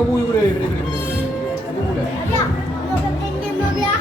kau boleh. Aku boleh. Ya, mau main game dulu ya.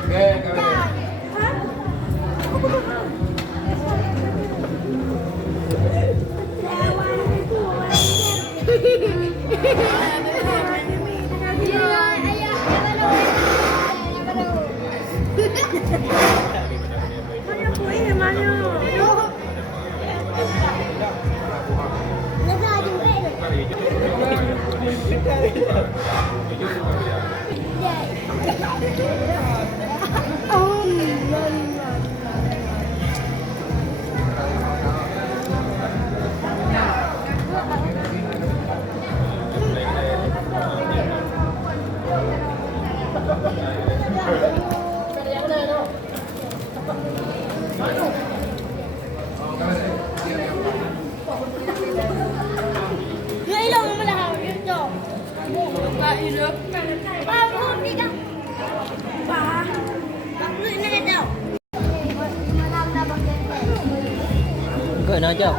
Ke nak jauh?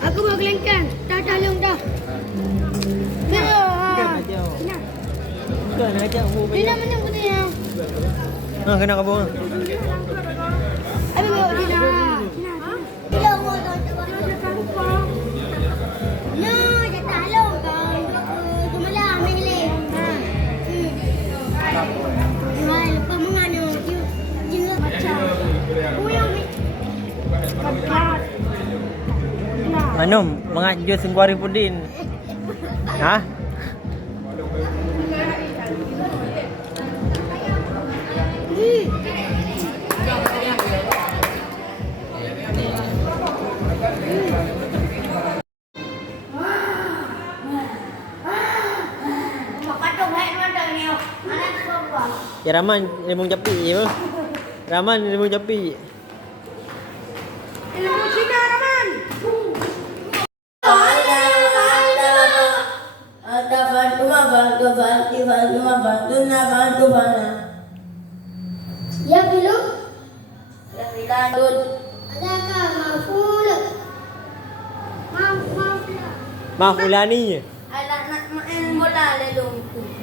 Aku mau kelengkang. Dah long dah. Ke nak jauh? Ke nak jauh? Dina mana putih ya? Kena kabur. Abi bawa Dina. Dina mau dah coba. No, dah talong kau. Jumalah ambil. Mai lupa mengano. Jinga macam. Uyang. Kapat. Manum, mengaju Sengkuari Pudin. Ha? Ya Rahman lemong japi je apa? Rahman lemong japi. Ilmu Cina Rahman. Ya belum? Adakah maful? Maaf Ulani. Anak nak main bola lelong tu.